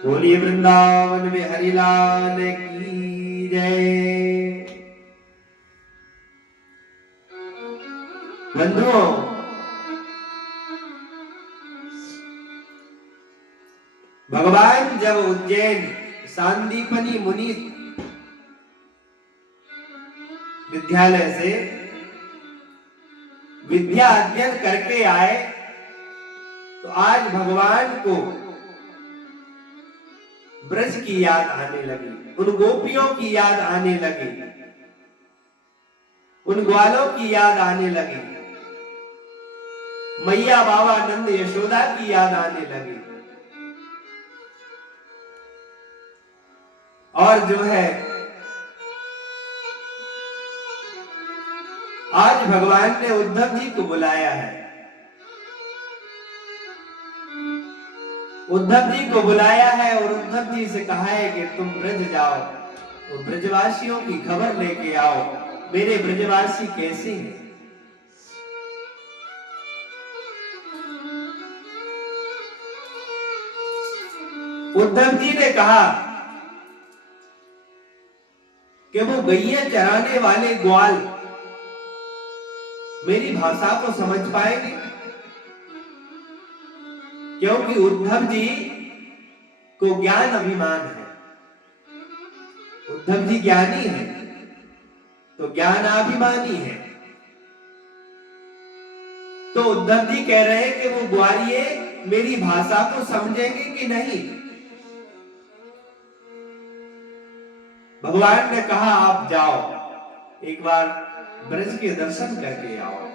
बोलिए वृंदावन में हरिलाल की जय। बंधुओं, भगवान जब उज्जैन सांदीपनी मुनि विद्यालय से विद्या अध्ययन करके आए तो आज भगवान को ब्रज की याद आने लगी, उन गोपियों की याद आने लगी, उन ग्वालों की याद आने लगी, मैया बाबा नंद यशोदा की याद आने लगी। और जो है आज भगवान ने उद्धव जी को बुलाया है, उद्धव जी को बुलाया है और उद्धव जी से कहा है कि तुम ब्रज जाओ, तो ब्रजवासियों की खबर लेके आओ, मेरे ब्रजवासी कैसे हैं। उद्धव जी ने कहा कि वो गैया चराने वाले ग्वाल मेरी भाषा को समझ पाएंगे, क्योंकि उद्धव जी को ज्ञान अभिमान है। उद्धव जी ज्ञानी है तो ज्ञानाभिमानी है। तो उद्धव जी कह रहे हैं कि वो ग्वालिये मेरी भाषा को समझेंगे कि नहीं। भगवान ने कहा आप जाओ, एक बार ब्रज के दर्शन करके आओ,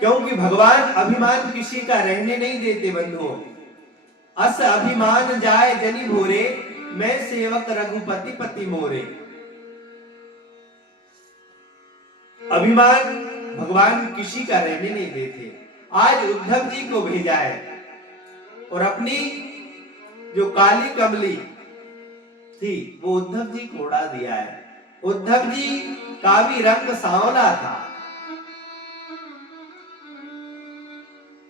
क्योंकि भगवान अभिमान किसी का रहने नहीं देते। बंधुओं, अस अभिमान जाए जनि भोरे, मैं सेवक रघुपति पति मोरे। अभिमान भगवान किसी का रहने नहीं देते। आज उद्धव जी को भेजा है और अपनी जो काली कमली थी वो उद्धव जी को उड़ा दिया है। उद्धव जी का भी रंग सांवला था,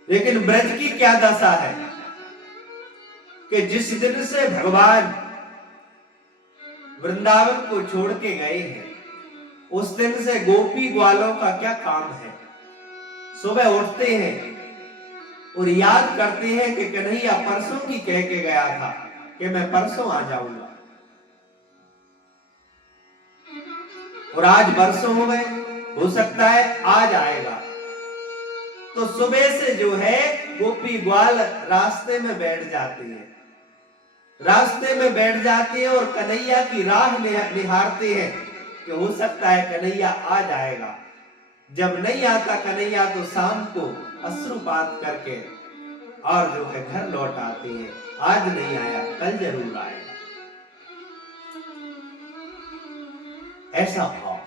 लेकिन ब्रज की क्या दशा है कि जिस दिन से भगवान वृंदावन को छोड़ के गए हैं उस दिन से गोपी ग्वालों का क्या काम है। सुबह उठते हैं और याद करते हैं कि कन्हैया परसों की कह के गया था कि मैं परसों आ जाऊंगा, और आज बरसों हो गए, हो सकता है आज आएगा। तो सुबह से जो है गोपी ग्वाल रास्ते में बैठ जाती है, रास्ते में बैठ जाते हैं और कन्हैया की राह निहारते हैं कि हो सकता है कन्हैया आ जाएगा। जब नहीं आता कन्हैया तो शाम को अश्रुपात करके और जो है घर लौट आते हैं। आज नहीं आया, कल जरूर आएगा, ऐसा भाव।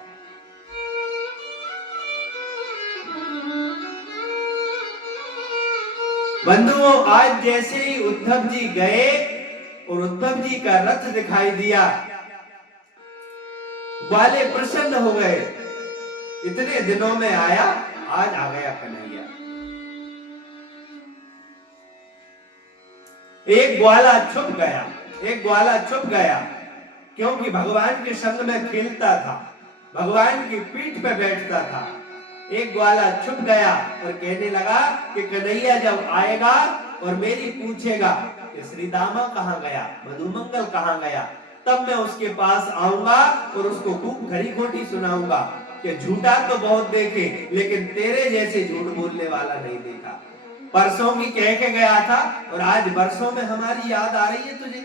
बंधुओं, आज जैसे ही उद्धव जी गए और उद्धव जी का रथ दिखाई दिया, ग्वाले प्रसन्न हो गए, इतने दिनों में आया, आज आ गया कन्हैया। एक ग्वाला छुप गया, एक ग्वाला छुप गया, क्योंकि भगवान के संग में खेलता था, भगवान की पीठ पे बैठता था। एक ग्वाला छुप गया और कहने लगा कि कन्हैया जब आएगा और मेरी पूछेगा कि श्री दामा कहाँ गया, मधुमंगल कहाँ गया, तब मैं उसके पास आऊंगा और उसको खूब घड़ी घोटी सुनाऊंगा कि झूठा तो बहुत देखे लेकिन तेरे जैसे झूठ बोलने वाला नहीं देखा। परसों की कह के गया था और आज बरसों में हमारी याद आ रही है तुझे।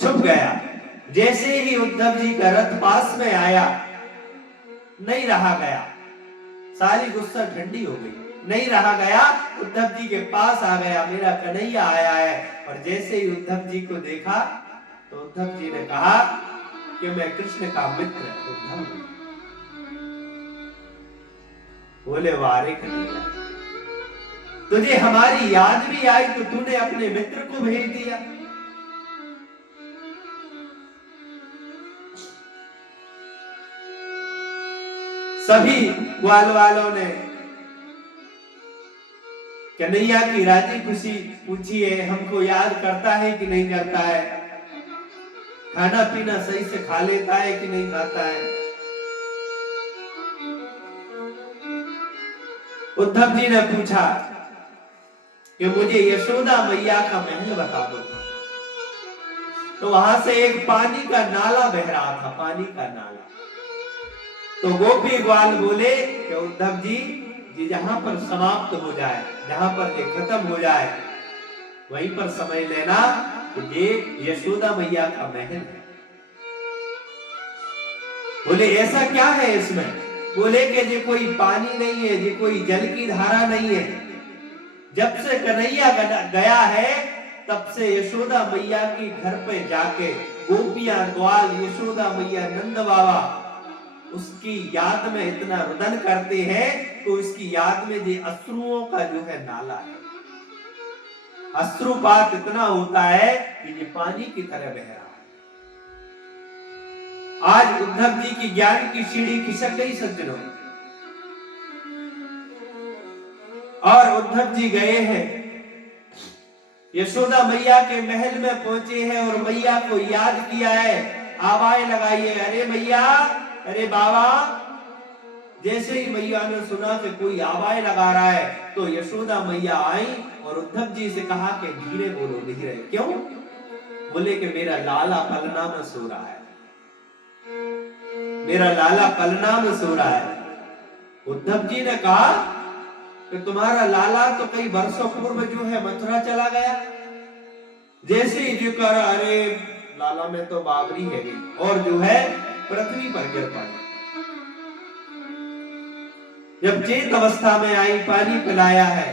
छुप गया। जैसे ही उद्धव जी का रथ पास में आया, नहीं रहा गया, सारी गुस्सा ठंडी हो गई, नहीं रहा गया, उद्धव जी के पास आ गया, मेरा कन्हैया आया है। और जैसे ही उद्धव जी को देखा तो उद्धव जी ने कहा कि मैं कृष्ण का मित्र उद्धव हूं। बोले वारे कन्हैया, तुझे हमारी याद भी आई तो तूने अपने मित्र को भेज दिया। सभी ग्वाल वालों ने कन्हैया की राजी खुशी पूछी है, हमको याद करता है कि नहीं करता है, खाना पीना सही से खा लेता है कि नहीं खाता है। उद्धव जी ने पूछा कि मुझे यशोदा मैया का महल बता दो। तो वहां से एक पानी का नाला बह रहा था, पानी का नाला। तो गोपी ग्वाल बोले कि उद्धव जी जहां पर समाप्त हो जाए, जहां पर ये खत्म हो जाए, वहीं पर समझ लेना कि ये यशोदा मैया का महल है। बोले ऐसा क्या है इसमें? बोले कि ये कोई पानी नहीं है, ये कोई जल की धारा नहीं है। जब से कन्हैया गया है तब से यशोदा मैया की घर पे जाके गोपियां ग्वाल यशोदा मैया नंद बाबा उसकी याद में इतना रुदन करते हैं तो उसकी याद में ये अश्रुओं का जो है नाला है, अश्रुपात इतना होता है कि ये पानी की तरह बह रहा है। आज उद्धव जी की ज्ञान की सीढ़ी खिसक गई सज्जनों, और उद्धव जी गए हैं यशोदा मैया के महल में पहुंचे हैं और मैया को याद किया है, आवाज लगाई है, अरे मैया, अरे बाबा। जैसे ही मैया ने सुना कि कोई आवाज लगा रहा है तो यशोदा मैया आई और उद्धव जी से कहा कि धीरे बोलो, धीरे। क्यों? बोले कि मेरा लाला पलना में सो रहा है, मेरा लाला पलना में सो रहा है। उद्धव जी ने कहा कि तुम्हारा लाला तो कई वर्षों पूर्व जो है मथुरा चला गया। जैसे ही जो कर, अरे लाला में तो बाबरी है और जो है पृथ्वी पर गिर पड़ा। जब चेत अवस्था में आई, पानी पिलाया है,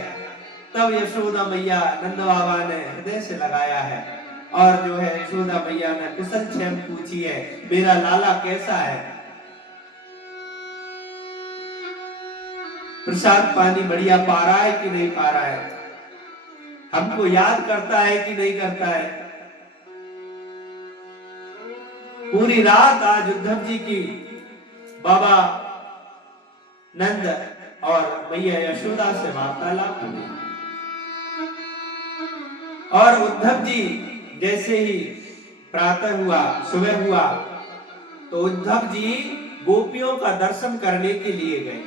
तब यशोदा मैया नंद बाबा ने हृदय से लगाया है और जो है यशोदा मैया ने कुशल क्षेम पूछी है, मेरा लाला कैसा है, प्रसाद पानी बढ़िया पा रहा है कि नहीं पा रहा है, हमको याद करता है कि नहीं करता है। पूरी रात आज उद्धव जी की बाबा नंद और मैया यशोदा से वार्तालाप हुई और उद्धव जी जैसे ही प्रातः हुआ, सुबह हुआ, तो उद्धव जी गोपियों का दर्शन करने के लिए गए।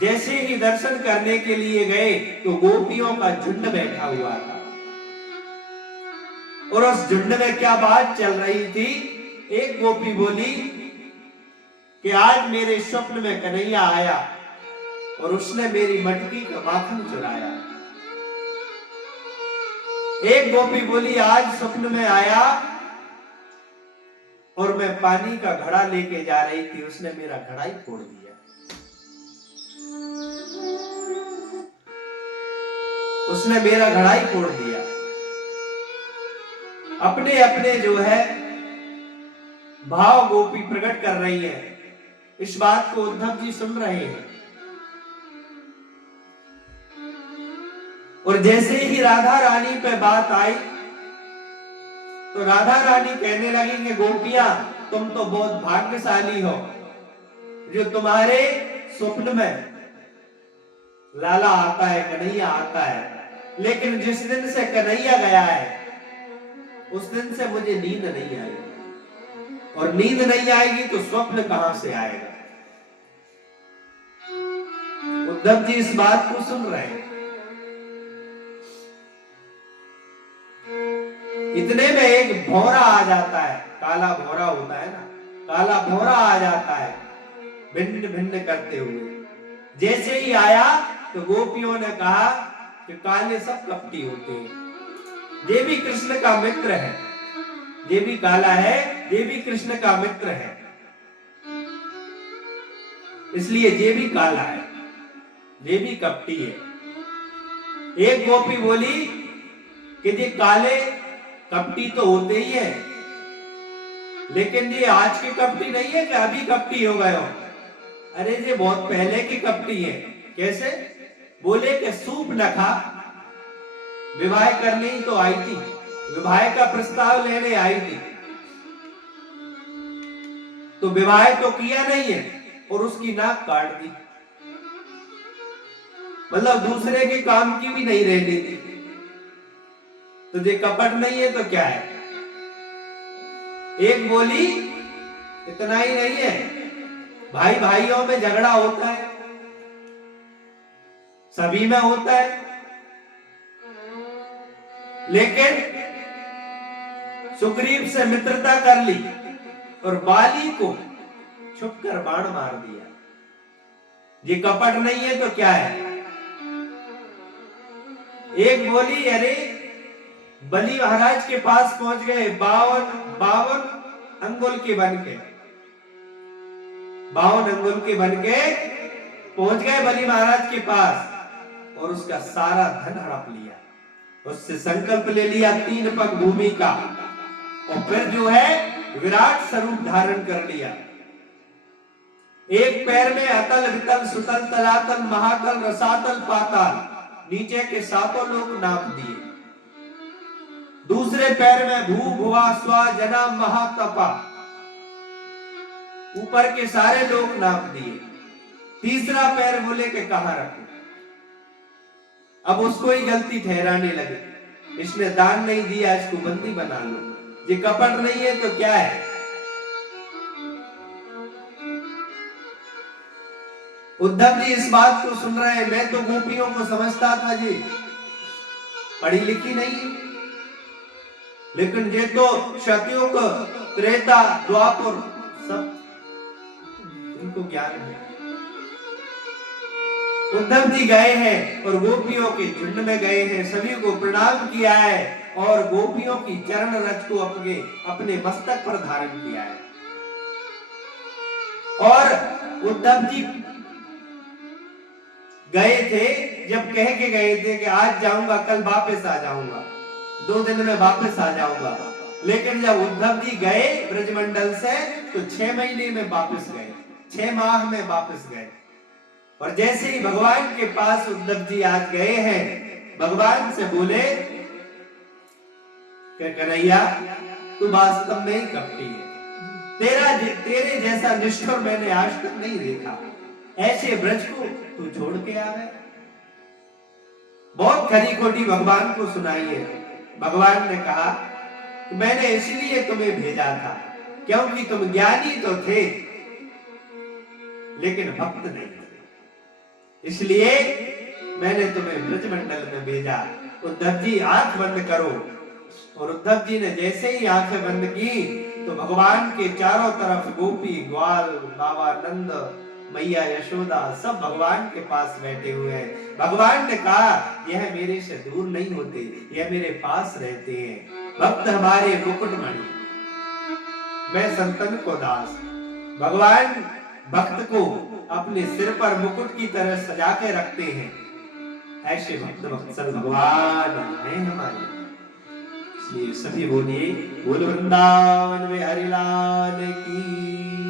जैसे ही दर्शन करने के लिए गए तो गोपियों का झुंड बैठा हुआ था और उस झुंड में क्या बात चल रही थी। एक गोपी बोली कि आज मेरे स्वप्न में कन्हैया आया और उसने मेरी मटकी का माखन चुराया। एक गोपी बोली आज स्वप्न में आया और मैं पानी का घड़ा लेके जा रही थी, उसने मेरा घड़ा ही फोड़ दिया। उसने मेरा घड़ा ही फोड़ दिया। अपने अपने जो है भाव गोपी प्रकट कर रही है। इस बात को उद्धव जी सुन रहे हैं और जैसे ही राधा रानी पे बात आई तो राधा रानी कहने लगी कि गोपियां, तुम तो बहुत भाग्यशाली हो जो तुम्हारे स्वप्न में लाला आता है, कन्हैया आता है। लेकिन जिस दिन से कन्हैया गया है उस दिन से मुझे नींद नहीं आई, और नींद नहीं आएगी तो स्वप्न कहां से आएगा। उद्धव जी इस बात को सुन रहे हैं। इतने में एक भौरा आ जाता है, काला भौरा होता है ना, काला भौरा आ जाता है भिन्न भिन्न करते हुए। जैसे ही आया तो गोपियों ने कहा कि काले सब कपटी होते हैं, ये भी कृष्ण का मित्र है, ये भी काला है, ये भी कृष्ण का मित्र है, इसलिए ये भी काला है, ये भी कपटी है। एक गोपी बोली कि ये काले कपटी तो होते ही है, लेकिन ये आज की कपटी नहीं है कि अभी कपटी हो गए हो। अरे ये बहुत पहले की कपटी है। कैसे? बोले कि सूप न खा, विवाह करने ही तो आई थी, विवाह का प्रस्ताव लेने आई थी, तो विवाह तो किया नहीं है, और उसकी नाक काट दी। मतलब दूसरे के काम की भी नहीं रहने दी। तो ये कपट नहीं है तो क्या है? एक बोली इतना ही नहीं है, भाई भाइयों में झगड़ा होता है, सभी में होता है, लेकिन सुग्रीव से मित्रता कर ली और बाली को छुपकर बाण मार दिया। ये कपट नहीं है तो क्या है? एक बोली, अरे बलि महाराज के पास पहुंच गए 52 अंगुल के बन के, 52 अंगुल के बन के पहुंच गए बलि महाराज के पास और उसका सारा धन हड़प लिया। उससे संकल्प ले लिया 3 पग भूमि का और फिर जो है विराट स्वरूप धारण कर लिया। एक पैर में अतल वितल सुतल तलातल महातल रसातल पाताल, नीचे के 7 लोक नाप दिए। दूसरे पैर में भू भुवा स्वा जना महातपा, ऊपर के सारे लोक नाप दिए। तीसरा पैर बोले के कहां रखो? अब उसको ही गलती ठहराने लगे, इसने दान नहीं दिया, इसको बंदी बना लो। ये कपट नहीं है तो क्या है? उद्धव जी इस बात को सुन रहे हैं, मैं तो गोपियों को समझता था जी पढ़ी लिखी नहीं, लेकिन ये तो सतयुग त्रेता द्वापर सब इनको ज्ञान है। उद्धव जी गए हैं और गोपियों के झुंड में गए हैं, सभी को प्रणाम किया है और गोपियों की चरण रज को अपने मस्तक पर धारण किया है। और उद्धव जी गए थे, जब कह के गए थे कि आज जाऊंगा कल वापस आ जाऊंगा, 2 दिन में वापस आ जाऊंगा, लेकिन जब उद्धव जी गए ब्रजमंडल से तो 6 महीने में वापस गए, 6 माह में वापस गए। और जैसे ही भगवान के पास उद्धव जी आज गए हैं, भगवान से बोले कि कन्हैया तू वास्तव में ही कपटी है, तेरे जैसा निष्ठुर मैंने आज तक नहीं देखा, ऐसे ब्रज को तू छोड़ के आ गया। बहुत खरी खोटी भगवान को सुनाई है। भगवान ने कहा कि मैंने इसलिए तुम्हें भेजा था क्योंकि तुम ज्ञानी तो थे लेकिन भक्त नहीं थे, इसलिए मैंने तुम्हें ब्रजमंडल में भेजा। उद्धव जी आंख बंद करो। और उद्धव जी ने जैसे ही आंखें बंद की तो भगवान के चारों तरफ गोपी ग्वाल बाबा नंद मैया यशोदा सब भगवान के पास बैठे हुए हैं। भगवान ने कहा यह मेरे से दूर नहीं होते, यह मेरे पास रहते हैं। भक्त हमारे मुकुटमणि, मैं संतन को दास। भगवान भक्त को अपने सिर पर मुकुट की तरह सजा के रखते हैं। ऐसे भक्त वत्सल भगवान हैं हमारे। इसलिए सभी बोलिए बोल वृंदावन में हरि लाल की।